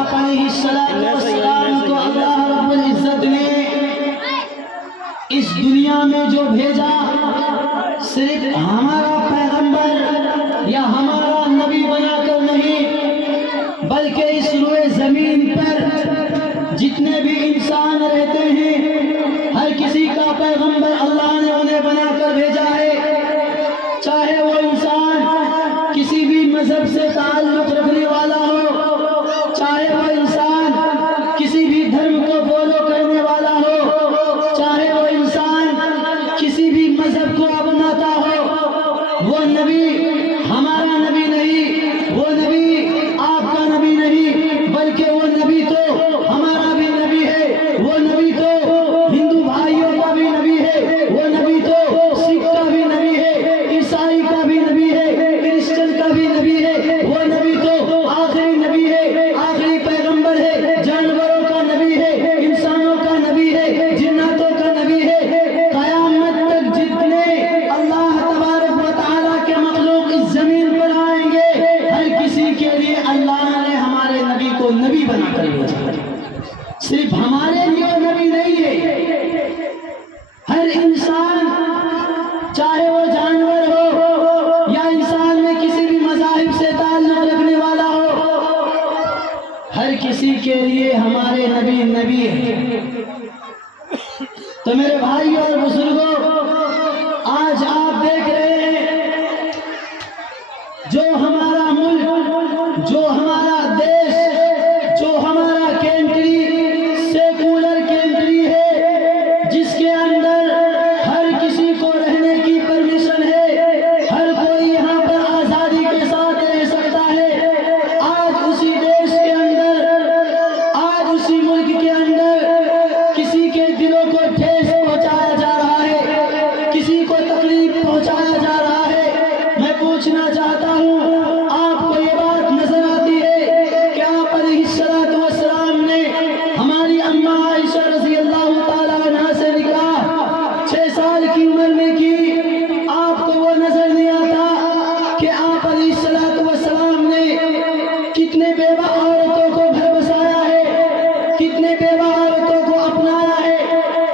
آپ علیہ السلام کو اللہ رب العزت نے اس دنیا میں جو بھیجا صرف ہمارا پیغمبر یا ہمارا نبی بنا کر نہیں، بلکہ اس روئے زمین پر جتنے بھی انسان رہتے ہیں ہر کسی کا پیغمبر اللہ نے انہیں بنا کر بھیجا ہے، چاہے وہ انسان کسی بھی مذہب سے تعلق رکھنے والا ہو، چاہے وہ انسان کسی بھی دھرم کو فالو کرنے والا ہو، چاہے وہ انسان کسی بھی مذہب کو اپناتا ہو، وہ نبی ہمارا نبی نہیں، وہ نبی آپ کا نبی نہیں، بلکہ وہ نبی تو ہمارا بھی نبی ہے، وہ نبی تو ہندو بھائیوں کا بھی نبی ہے، وہ نبی تو سکھ کا بھی نبی ہے، عیسائی کا بھی نبی ہے، کرسچن کا بھی نبی ہے، وہ نبی تو آخری نبی ہے، آخری پیغمبر ہے، جانوروں کا نبی ہے، انسانوں کا نبی ہے، جناتوں کا نبی ہے، قیامت تک جتنے اللہ تبارک و تعالیٰ کے مخلوق اس زمین پر آئیں گے ہر کسی کے لیے اللہ نے ہمارے نبی کو نبی بنا کر بھیجا، صرف ہمارے لیے نبی نہیں ہے، ہر انسان چاہے وہ جانور ہو یا انسان میں کسی بھی مذاہب سے تعلق رکھنے والا ہو، ہر کسی کے لیے ہمارے نبی نبی ہے۔ تو میرے بھائی اور بزرگوں، آج آپ دیکھ رہے ہیں جو ہمارا ملک، جو ہمارا دیش، جو ہمارا کنٹری سیکولر کنٹری ہے، جس کے اندر ہر کسی کو رہنے کی پرمیشن ہے، ہر کوئی یہاں پر آزادی کے ساتھ رہ سکتا ہے، آج اسی دیش کے اندر، آج اسی ملک کے اندر کسی کے دلوں کو ٹھیس پہنچایا جا رہا ہے، کسی کو تکلیف پہنچایا جا رہا ہے۔ میں پوچھنا چاہتا ہوں، آپ کو یہ بات نظر آتی ہے کہ آپ علیہ السلام نے ہماری اماں عائشہ رضی اللہ تعالیٰ عنہا سے نکاح 6 سال کی عمر میں کی، آپ کو وہ نظر نہیں آتا کہ آپ علیہ السلام نے کتنے بیوہ عورتوں کو گھر بسایا ہے، کتنے بیوہ عورتوں کو اپنایا ہے،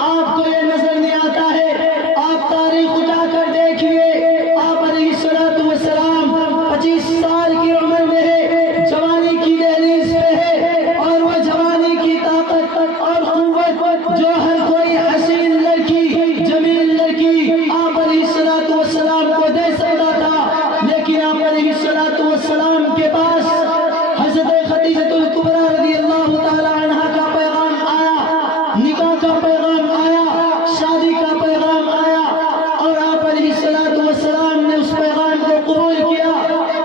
آپ کو یہ نظر نہیں آتا ہے؟ آپ تاریخ اٹھا کر دیکھیے، آپ علیہ السلام 25 سال کی عمر میں ہے، جوانی کی دہلیز پہ ہے، اور وہ جوانی کی طاقت اور قوت جو ہر کوئی حسین لڑکی، جمیل لڑکی آپ علیہ السلام کو دے سکتا تھا، لیکن آپ علیہ السلام کے پاس حضرت خدیجہ الکبریٰ رضی اللہ تعالی عنہا کا پیغام آیا، نکاح کا پیغام آیا، شادی کا پیغام آیا، اور آپ علیہ السلام نے اس پیغام کو قبول کیا۔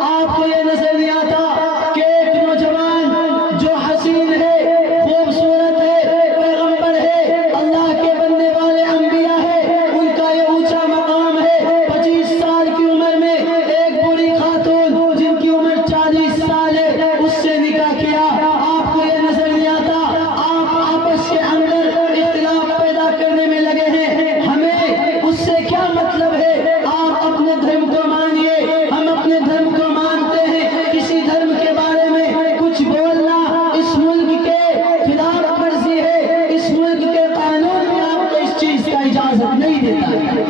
آپ کو یہ نظر نہیں آتا کہ ایک نوجوان جو حسین ہے، خوبصورت ہے، پیغمبر ہے، اللہ کے بننے والے انبیاء ہے، ان کا یہ اونچا مقام ہے، 25 سال کی عمر میں ایک بوڑھی خاتون جن کی عمر 40 سال ہے اس سے نکاح کیا۔ آپ کو یہ نظر نہیں آتا، آپ آپس کے اندر اختلاف پیدا کرنے میں لگے ہیں، ہمیں اس سے کیا مطلب ہے؟ آپ اپنے دھرم کو مانیے، ہم اپنے دھرم کو مانتے ہیں، کسی دھرم کے بارے میں کچھ بولنا اس ملک کے خلاف ورزی ہے، اس ملک کے قانون میں آپ کو اس چیز کا اجازت نہیں دیتا ہے۔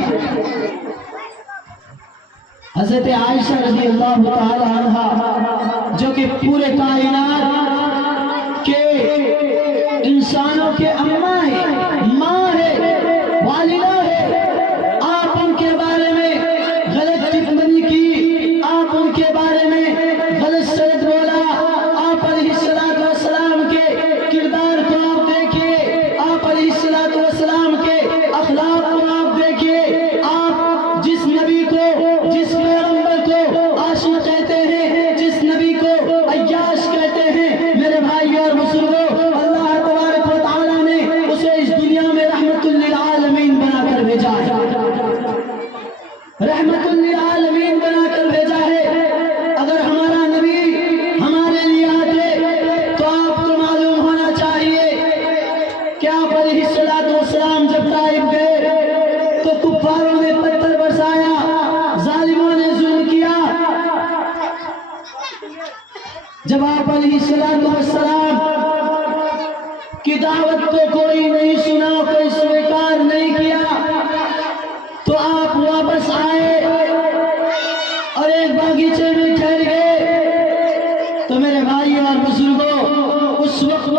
حضرت عائشہ رضی اللہ تعالی عنہا جو کہ پورے کائنات کے انسانوں کے اماں ہے، ماں ہے، والدہ ہے، آپ ان کے بارے میں غلط ٹپنی کی، آپ ان کے بارے میں غلط سرد بولا، آپ علیہ السلام کے کردار کو آپ دیکھیے، آپ علیہ السلام کے اخلاق کو آپ دیکھیے، آپ جس نبی کو، جس پیغمبر کو عاشق کہتے ہیں، جس نبی کو عیاش کہتے ہیں، میرے بھائی اور بزرگوں، اللہ تبارک و تعالیٰ نے اسے اس دنیا میں رحمت للعالمین بنا کر بھیجا ہے، رحمت للعالمین بنا کر بھیجا ہے۔ اگر ہمارا نبی ہمارے لیے آتے تو آپ کو معلوم ہونا چاہیے کہ آپ علیہ السلام جب طائف گئے تو کفاروں نے پتھر برسایا، ظالموں نے ظلم کیا، جب آپ علیہ السلام کی دعوت کو کوئی نہیں سنا، کوئی سویکار نہیں کیا، تو آپ واپس آئے اور ایک باغیچے میں ٹھہر گئے۔ تو میرے بھائی اور بزرگوں، اس وقت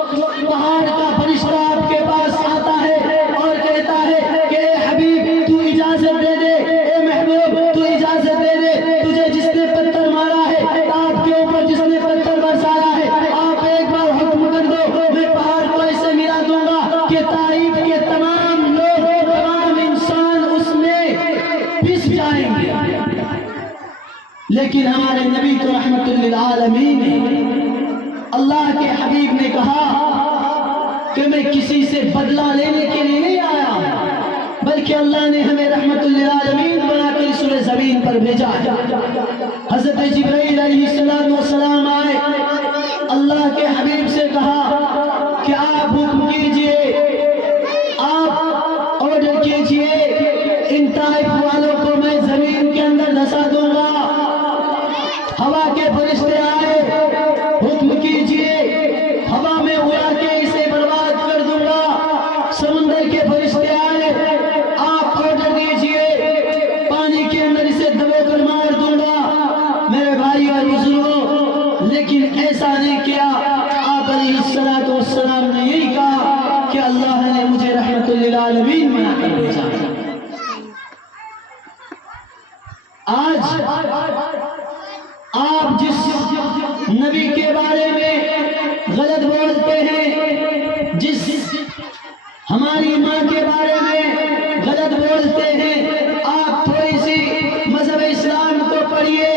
پہاڑ کا فرشتہ آپ کے پاس آتا ہے اور کہتا ہے کہ اے حبیب تو اجازت دے دے، اے محبوب تو اجازت دے دے، تجھے جس نے پتھر مارا ہے، آپ کے اوپر جس نے پتھر برسایا ہے، آپ ایک بار حکم کر دو، میں پہاڑ کو ایسے ملا دوں گا کہ طائف کے تمام لوگ، تمام انسان اس میں پس جائیں گے۔ لیکن ہمارے نبی تو رحمت للعالمین ہیں۔ اللہ کے حبیب نے کہا کہ میں کسی سے بدلہ لینے کے لیے نہیں آیا، بلکہ اللہ نے ہمیں رحمت للعالمین بنا کر اس زمین پر بھیجا ہے۔ حضرت جبرائیل علیہ السلام آئے، اللہ کے حبیب سے کہا کہ آپ حکم کیجئے، آپ آرڈر کیجئے، ان طائف والوں کو میں زمین کے اندر دھسا دوں گا۔ ہوا کے فرشتے آئے، حکم کیجئے، ہوا میں اڑا کے اسے برباد کر دوں گا۔ سمندر کے فرشتے آئے، آپ آرڈر دیجئے، پانی کے اندر اسے دبو کر مار دوں گا۔ میرے بھائی اور بزرگوں، لیکن ایسا نہیں کیا۔ آپ علیہ السلام نے یہی کہا کہ اللہ نے مجھے رحمت للعالمین بنا کر بھیجا۔ آج آپ جس نبی کے بارے میں غلط بولتے ہیں، جس ہماری ماں کے بارے میں غلط بولتے ہیں، آپ تھوڑی سی مذہب اسلام کو پڑھیے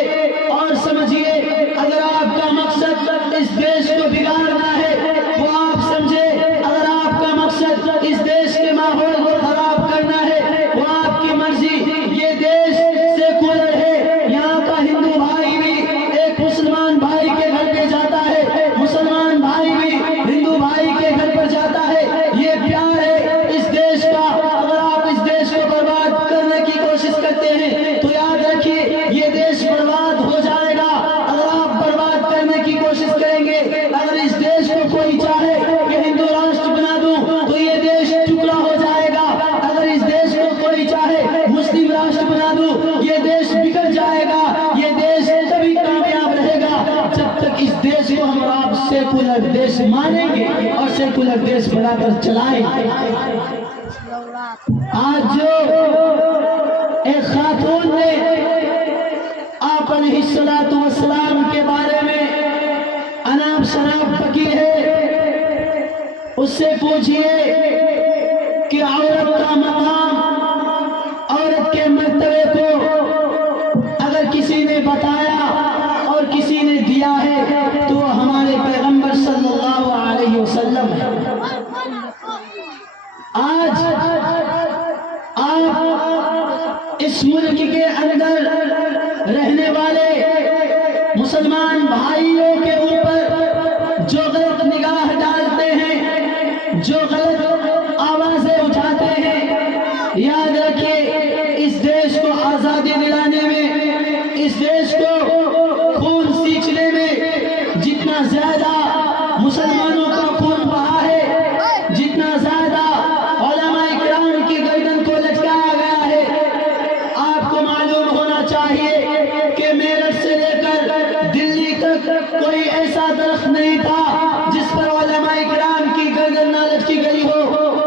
اور سمجھیے۔ اگر آپ کا مقصد اس دیش کو بگاڑنا ہے وہ آپ سمجھے، اگر آپ کا مقصد اس دیش کے ماحول کو خراب کرنا ہے وہ آپ کی مرضی۔ یہ دیش سیکولر ہے، یہاں کا ہندو بھائی بھی ایک مسلمان بھائی کے گھر پہ جاتا ہے، مسلمان بھائی بھی ہندو بھائی کے گھر پر جاتا ہے۔ یہ پیار ہے اس دیش کا۔ اگر آپ اس دیش کو برباد کرنے کی کوشش کرتے ہیں تو یاد رکھیے یہ دیش برباد ہو جائے گا۔ اگر آپ برباد کرنے کی کوشش کریں گے، اگر اس دیش کو کوئی چاہے کہ ہندو راشٹر بنا دوں تو یہ دیش ٹکڑا ہو جائے گا۔ اگر اس دیش کو کوئی چاہے مسلم راشٹر بنا دوں یہ دیش بگڑ جائے گا۔ یہ دیش تبھی کامیاب رہے گا جب تک اس دیش کو ہم آپ سیکولر دیش مانیں گے اور سیکولر دیش بنا کر چلائیں گے۔ آج جو ایک خاتون نے آپ علیہ السلام کے بارے میں اناب شناب پکی ہے، اس سے پوچھئے کہ عورت کا مقام، عورت کے مرتبے کو اگر کسی نے بتایا اور کسی نے دیا ہے تو وہ ہمارے پیغمبر صلی اللہ علیہ وسلم ہے۔ آج آپ اس ملک کے اندر رہنے والے مسلمان بھائیوں کے اوپر جو غلط نگاہ ڈالتے ہیں، جو غلط آوازیں اٹھاتے ہیں، یاد رکھیے اس دیش کو آزادی دلانے میں، اس دیش کو خون سینچنے میں جتنا زیادہ مسلمانوں کا خون بہا ہے، جتنا زیادہ علماء کرام کی گردن کو لٹکایا گیا ہے، آپ کو معلوم ہونا چاہیے کہ میرٹھ سے لے کر دلی تک کوئی ایسا درخت نہیں تھا جس پر علماء کرام کی گردن نہ لٹکی گئی ہو۔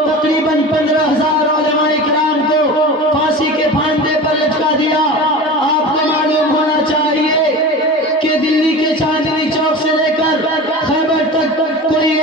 تقریباً 15,000 علماء کرام کو پھانسی کے پھاندے پر لٹکا دیا۔ آپ کو معلوم ہونا چاہیے کہ دلی کے چاندنی چوک سے لے کر خیبر تک کوئی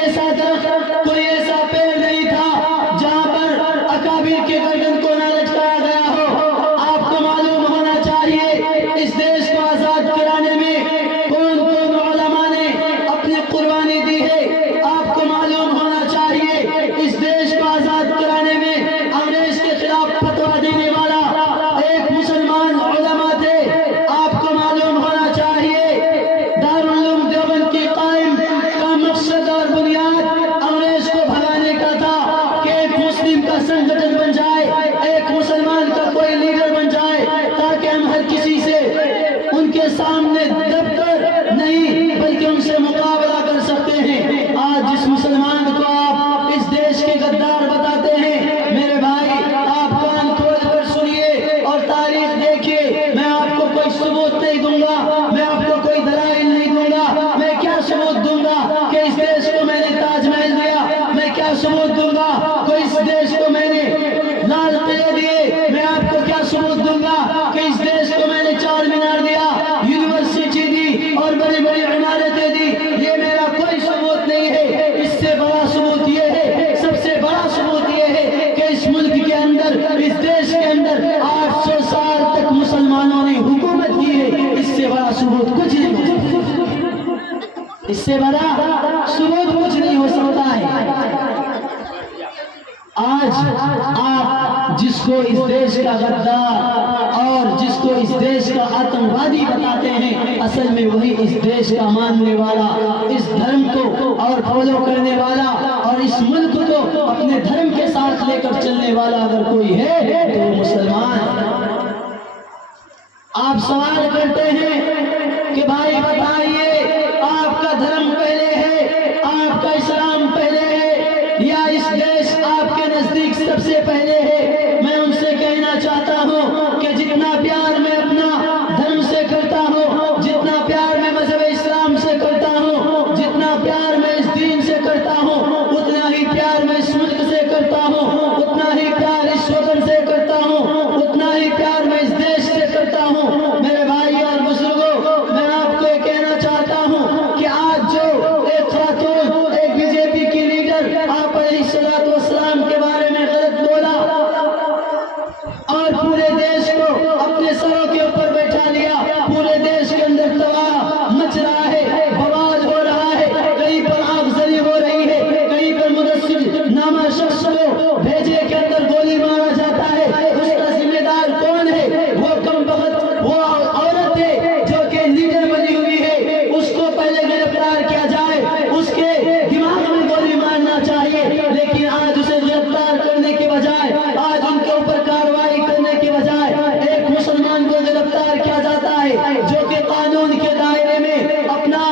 سے بڑا ثبوت کچھ نہیں ہو سکتا ہے۔ آج آپ جس کو اس دیش کا غدار اور جس کو اس دیش کا آتنکوادی بتاتے ہیں، اصل میں وہی اس دیش کا ماننے والا، اس دھرم کو اور فالو کرنے والا اور اس ملک کو اپنے دھرم کے ساتھ لے کر چلنے والا اگر کوئی ہے تو وہ مسلمان ہے۔ آپ سوال کرتے ہیں کہ بھائی بتائیے، آپ کا دھرم پہلے ہے، آپ کا اسلام پہلے ہے یا اس دیش آپ کے نزدیک سب سے پہلے ہے؟ میں ان سے کہنا چاہتا ہوں کہ جتنا پیار میں اپنا دھرم سے کرتا ہوں، جتنا پیار میں مذہب اسلام سے کرتا ہوں، جتنا پیار میں اس دین سے کرتا ہوں، اتنا ہی پیار میں اس ملک سے کرتا ہوں، اتنا ہی پیار اس وطن سے کرتا ہوں، اتنا ہی پیار میں اس دیش سے کرتا ہوں۔ میرے بھائی اور بزرگوں، میں آپ کو یہ کہنا چاہتا ہوں کہ آج جو ایک خاتون، ایک بی جے پی کی لیڈر آپ علیہ السلام کے بارے میں غلط بولا اور پورے دیش کو اپنے سروں کے اوپر بیٹھا لیا، پورے دیش کے اندر تباہ مچ رہا ہے، بواد ہو رہا ہے، کہیں پر آگزنی ہو رہی ہے، کہیں پر مدثر نامہ شخص کو بھیجے کے اندر گولی مارا جاتا ہے، اس کا ذمہ دار کون ہے؟ وہ کم بخت وہ عورت ہے جو کہ لیڈر بنی ہوئی ہے، اس کو پہلے گرفتار کیا جائے، اس کے دماغ میں گولی مارنا چاہیے، لیکن آج اسے گرفتار کرنے کے بجائے، آج ان کے اوپر کارروائی کرنے کے بجائے ایک مسلمان کو گرفتار کیا جاتا ہے جو کہ قانون کے دائرے میں اپنا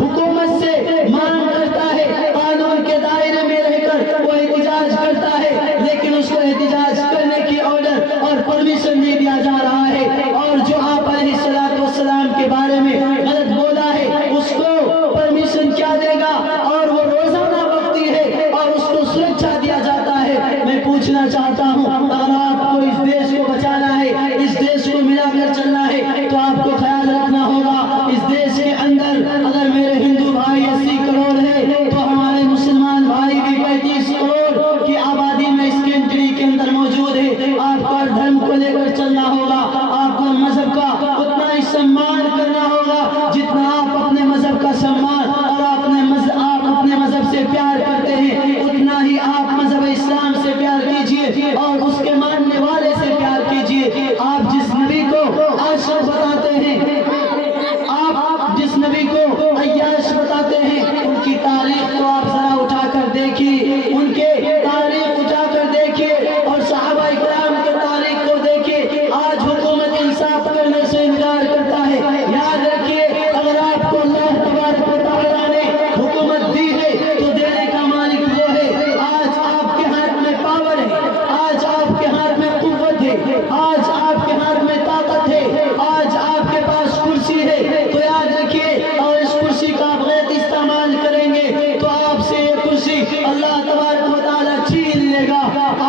حکومت سے مانگ کرتا ہے، قانون کے دائرے میں رہ کر وہ احتجاج کرتا ہے، لیکن اس کو احتجاج کرنے کی آرڈر اور پرمیشن نہیں دیا جا رہا ہے، اور جو آپ علیہ السلام کے بارے میں غلط بولا ہے اس کو پرمیشن کیا دے گا، اور وہ روزانہ وقتی ہے اور اس کو سرکشا دیا جاتا ہے۔ میں پوچھنا چاہتا ہوں، اگر آپ کو اس دیش کو بچانا ہے، اس دیش کو ملا کر چلنا ہے، تو آپ کو خیال رکھنا ہوگا اس دیش کے اندر اگر میرے ہندو بھائی 80 کروڑ ہے تو ہمارے مسلمان بھائی بھی 35 کروڑ کی آبادی میں اس کنٹری کے اندر موجود ہے۔ آپ کو دھرم کو لے کر چلنا ہوگا، آپ کو مذہب کا اتنا ہی سمان کرنا ہوگا جتنا آپ اپنے مذہب کا سمان، اور آپ اپنے مذہب سے پیار کرتے ہیں اتنا ہی آپ مذہب اسلام سے پیار کیجئے اور اس کے ماننے والے سے پیار کیجئے۔ آپ جس نبی کو عاشق بتاتے ہیں، آپ جس نبی کو عیاش بتاتے ہیں، ان کی تاریخ کو آپ ذرا اٹھا کر دیکھیے، ان کے تاریخ اٹھا کر دیکھیے اور صحابہ اکرام کے تاریخ کو دیکھیے۔ آج حکومت انصاف کرنے سے انکار کرتا ہے۔ یاد رکھیے، اگر آپ کو اللہ تبارک و تعالیٰ نے حکومت دی ہے تو دینے کا مالک وہ ہے۔ آج آپ کے ہاتھ میں پاور ہے، آج آپ کے ہاتھ میں قوت ہے، آج آپ کے ہاتھ میں طاقت ہے، آج آپ کے پاس کرسی ہے، تو یاد رکھیے اور اس کرسی کا آپ غلط استعمال کریں گے تو آپ سے یہ کرسی اللہ تبارک و تعالیٰ چھین لے گا۔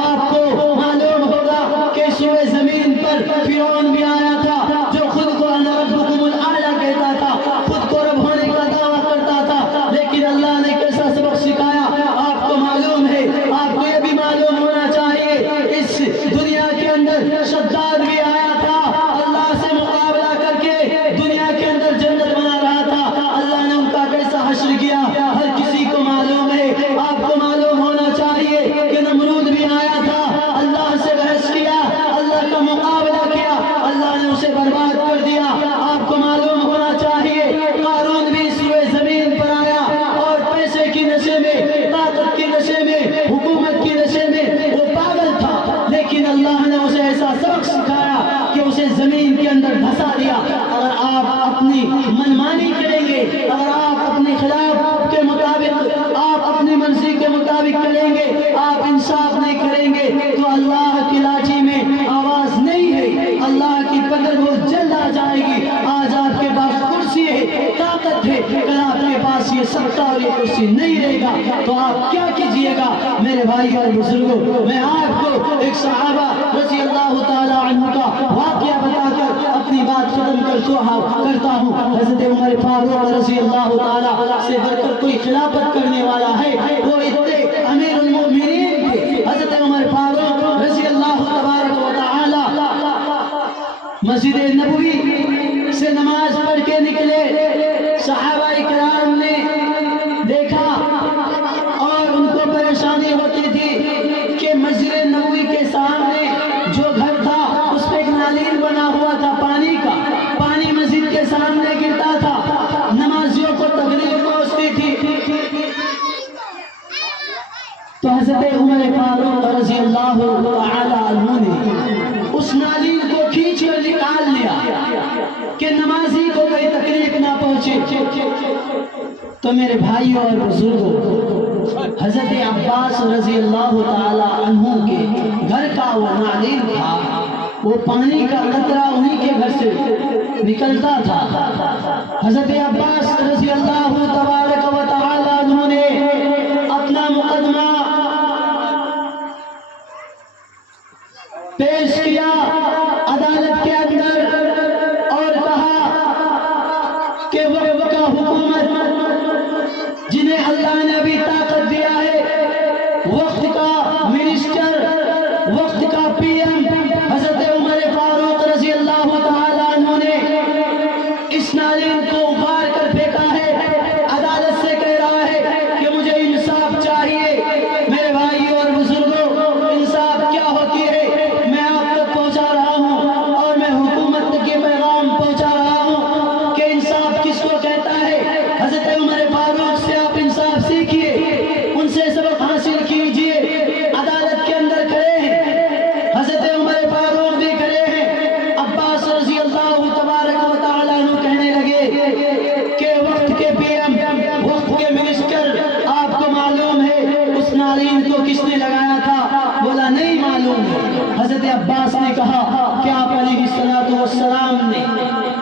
آپ کو معلوم ہوگا کہ سوئے زمین پر فرعون بھی آیا تھا جو خود کو انا ربکم الاعلی کہتا تھا، خود کو رب ہونے کا دعویٰ کرتا تھا، لیکن اللہ نے کیسا سبق سکھایا آپ کو معلوم ہے۔ آپ کو یہ بھی معلوم ہونا چاہیے اس دنیا کے اندر شداد بھی آیا تھا، اللہ سے مقابلہ کر کے دنیا کے اندر جنت بنا رہا تھا، اللہ نے ان کا کیسا حشر کیا ہر کسی کو معلوم ہے۔ آپ کو معلوم ہونا چاہیے کہ نمرود بھی آیا تھا، اللہ سے بحث کیا، اللہ کا مقابلہ کیا، اللہ نے اسے برباد کر دیا۔ آپ کو معلوم ہونا چاہیے قارون بھی سوئے زمین پر آیا اور پیسے کی نشے میں، طاقت کی نشے میں، حکومت کی نشے میں وہ پاگل تھا، لیکن اللہ نے اسے ایسا سبق سکھایا کہ اسے زمین کے اندر دھسا دیا۔ اگر آپ اپنی منمانی کریں گے، اگر آپ اپنے خلاف کے مطابق، آپ اپنی مرضی کے مطابق کریں گے، آپ انصاف نہیں کریں گے تو اللہ کی لاٹھی میں آواز نہیں ہے، اللہ کی پکڑ بہت جلد آ جائے گی۔ آج آپ کے پاس کرسی ہے، طاقت ہے، کل آپ کے پاس یہ سکتا اور یہ کرسی نہیں رہے گا تو آپ کیا کیجئے گا؟ میرے بھائی اور بزرگوں، میں آپ کو ایک صحابہ رضی اللہ تعالی عنہ کا واقعہ بتا کر اپنی بات ختم کرتا ہوں۔ حضرت عمر فاروق رضی اللہ تعالی سے بڑھ کر کوئی خلافت کرنے والا ہے، وہ اتنے امیر المؤمنین تھے۔ حضرت عمر فاروق رضی اللہ تبارک و تعالی مسجد نبوی سے نماز پڑھ کے نکلے، صحابہ اکرام نے تو حضرت عمر فاروق رضی اللہ تعالی عنہ نے اس ناظرین کو کھینچ کر نکال لیا کہ نمازی کو کوئی تکلیف نہ پہنچے۔ تو میرے بھائیوں اور بزرگوں، حضرت عباس رضی اللہ تعالی عنہ کے گھر کا وہ ناظرین تھا، وہ پانی کا قطرہ انہی کے گھر سے نکلتا تھا۔ حضرت عباس رضی اللہ تبارک و تعالی عنہ نے اپنا مقدمہ پیش کیا عدالت کے اندر اور کہا کہ وہ کا حکومت جنہیں اللہ نے ابھی طاقت دیا ہے، وقت کا منسٹر، وقت کا پی ایم حضرت عمر فاروق رضی اللہ تعالی عنہ نے اس ناظرین کو ابھار کر پھینکا ہے، عدالت سے کہہ رہا ہے کہ مجھے انصاف چاہیے۔ میرے بھائیوں اور بزرگوں، انصاف کیا ہوتی ہے میں آپ تک پہنچا رہا ہوں، اور میں حکومت کے پیغام پہنچا رہا ہوں کہ انصاف کس کو کہتا ہے۔ حضرت عمر فاروق سے آپ انصاف سیکھیے، ان سے سبق حاصل کیجئے۔ عدالت کے اندر کھڑے ہیں، حضرت عمر فاروق بھی کھڑے ہیں، عباس رضی اللہ تبارک و تعالیٰ عنہ کہنے لگے کہ وقت کے پی ایم، وقت کے منسٹر، آپ کو معلوم ہے اس ناظرین کو کس نے لگایا تھا؟ بولا نہیں معلوم ہے۔ حضرت عباس نے کہا کہ آپ علیہ السلام نے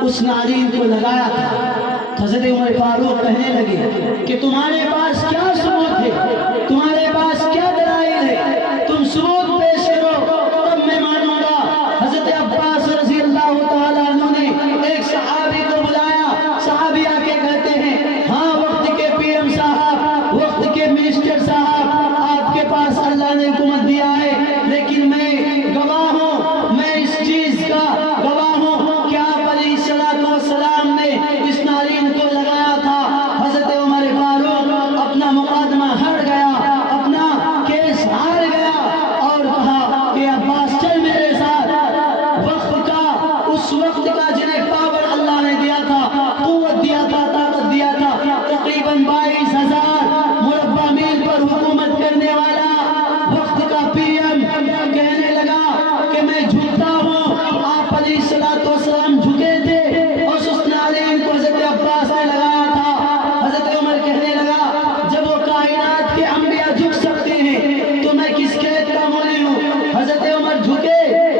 اس ناظرین کو لگایا تھا۔ حضرت عمر فاروق کہنے لگے کہ تمہارے پاس کیا ثبوت ہے، تمہارے پاس کیا دلائل ہے، تم ثبوت پیش کرو تب میں مانوں گا۔ حضرت عباس رضی اللہ تعالیٰ عنہ نے ایک صحابی کو بلایا، صحابی آ کے کہتے ہیں ہاں وقت کے پی ایم صاحب، وقت کے منسٹر صاحب، آپ کے پاس اللہ نے حکومت دیا ہے، لیکن میں گواہ ہوں، میں اس چیز کا گواہ ہوں کہ آپ علیہ السلام نے اس ناظرین کو لگایا تھا۔ حضرت عمر فاروق اپنا مقدمہ ہار گیا، اپنا کیس ہار گیا اور کہا کہ عباس چل میرے ساتھ۔ وقت کا، اس وقت کا جنہیں پاور اللہ نے دیا تھا، قوت دیا تھا، طاقت دیا تھا، تقریباً 22,000 مربع میل پر حکومت کرنے والا وقت کا پی ایم کہنے لگا کہ میں جھکتا ہوں۔ آپ علیہ السلام جھکے تھے اور اس ناظرین کو حضرت عباس نے لگایا تھا۔ حضرت عمر کہنے لگا جب وہ کائنات کے انبیاء جھک سکتے ہیں تو میں کس قید کا مولی ہوں۔ حضرت عمر جھکے،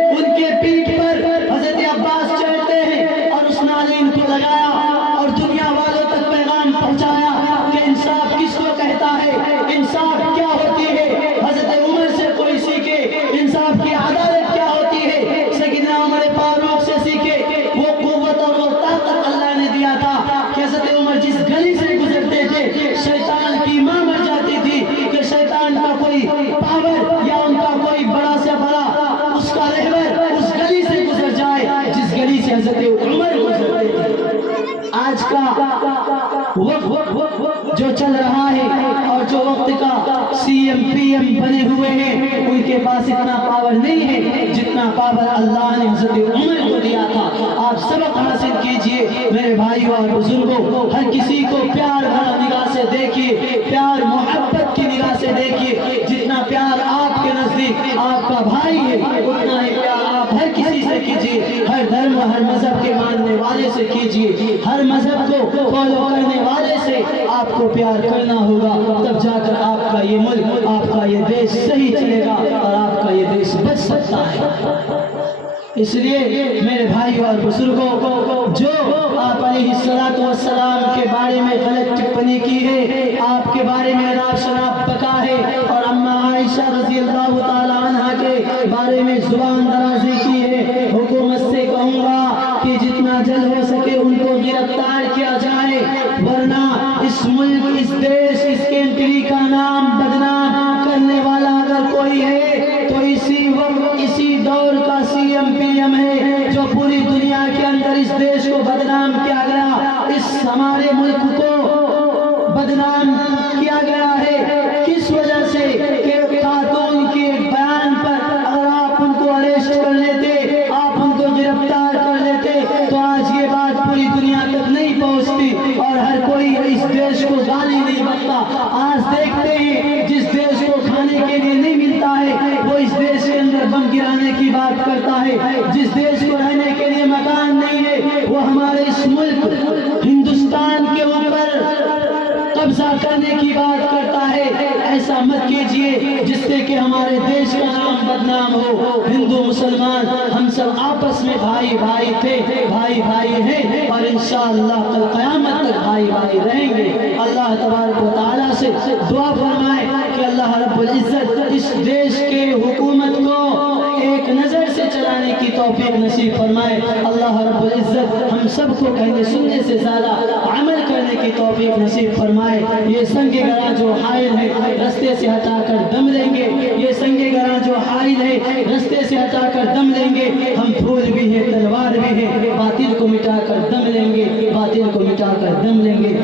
ان کے پیٹھ پر حضرت عباس چڑھتے ہیں اور اس ناظرین کو لگایا اور دنیا والوں تک پیغام پہنچایا کہ انصاف کس کو کہتا ہے، انصاف کیا ہوتی ہے۔ حضرت عمر سے کوئی سیکھے انصاف کی عدالت کیا ہوتی ہے، سیدنا عمر فاروق سے سیکھے۔ وہ قوت اور وہ طاقت اللہ نے دیا تھا کہ حضرت عمر جس گلی سے گزرتے تھے شیطان کی ماں مر جاتی تھی کہ شیطان کا کوئی پاور یا ان کا کوئی بڑا سے بڑا اس کا رہبر اس گلی سے گزر جائے جس گلی سے حضرت عمر گزرتے تھے۔ آج کا وقت جو چل رہا ہے اور جو وقت کا سی ایم پی ایم بنے ہوئے ہیں ان کے پاس اتنا پاور نہیں ہے جتنا پاور اللہ نے حضرت عمر کو دیا تھا۔ آپ سبق حاصل کیجئے میرے بھائیوں اور بزرگوں، ہر کسی کو پیار بھرا نگاہ سے دیکھیے، پیار محبت کی نگاہ سے دیکھیے۔ جتنا پیار آپ کے نزدیک آپ کا بھائی ہے اتنا ہی پیار آپ ہر کسی سے کیجئے، ہر دھرم ہر مذہب کے ماننے والے سے کیجئے، ہر مذہب کو فالو کرنے والے سے آپ کو پیار کرنا ہوگا، تب جا کر آپ کا یہ ملک، آپ کا یہ دیش صحیح چلے گا اور آپ کا یہ دیش بچ سکتا ہے۔ اس لیے میرے بھائیوں اور بزرگوں، جو آپ علیہ السلام کے بارے میں غلط ٹپنی کی ہے، آپ کے بارے میں ناب شناب بکا ہے اور اما عائشہ رضی اللہ تعالی عنہ کے بارے میں زبان درازی کی ہے، حکومت سے کہوں گا کہ جتنا جلد ہو سکے ان کو گرفتار کیا جائے، ورنہ اس ملک، اس دیش، اس کنٹری کا نام بدنام کرنے والا اگر کوئی ہے تو اسی وقت اسی دور کا سی ایم پی ایم ہے جو پوری دنیا کے اندر اس دیش کو بدنام کیا گیا، اس ہمارے ملک کو بدنام کیا گیا ہے۔ کس وجہ سے کہ خاتون کے بیان پر اگر آپ ان کو اریسٹ کر لیتے، آپ ان کو گرفتار کر لیتے تو آج یہ بات پوری دنیا تک نہیں پہنچتی اور ہر کوئی اس دیش کو گالی نہیں بکتا۔ آج دیکھتے ہیں جس دیش کو کھانے گرانے کی بات کرتا ہے، جس دیش کو رہنے کے لیے مکان نہیں ہے، وہ ہمارے اس ملک ہندوستان کے اوپر قبضہ کرنے کی بات کرتا ہے۔ ایسا مت کیجئے جس سے کہ ہمارے دیش کا نام بدنام ہو۔ ہندو مسلمان ہم سب آپس میں بھائی بھائی تھے، بھائی بھائی ہیں، اور انشاءاللہ کل قیامت تک بھائی بھائی رہیں گے۔ اللہ تبارک و تعالیٰ سے دعا فرمائے کہ اللہ رب العزت اس دیش کے حکومت کو ایک نظر سے چلانے کی توفیق نصیب فرمائے۔ اللہ رب العزت ہم سب کو کہنے سننے سے زیادہ عمل کرنے کی توفیق نصیب فرمائے۔ یہ سنگ گراں جو حائل ہے رستے سے ہٹا کر دم لیں گے، یہ سنگ گراں جو حائل ہے رستے سے ہٹا کر دم لیں گے۔ ہم پھول بھی ہیں، تلوار بھی ہیں، باطل کو مٹا کر دم لیں گے، باطل کو مٹا کر دم لیں گے۔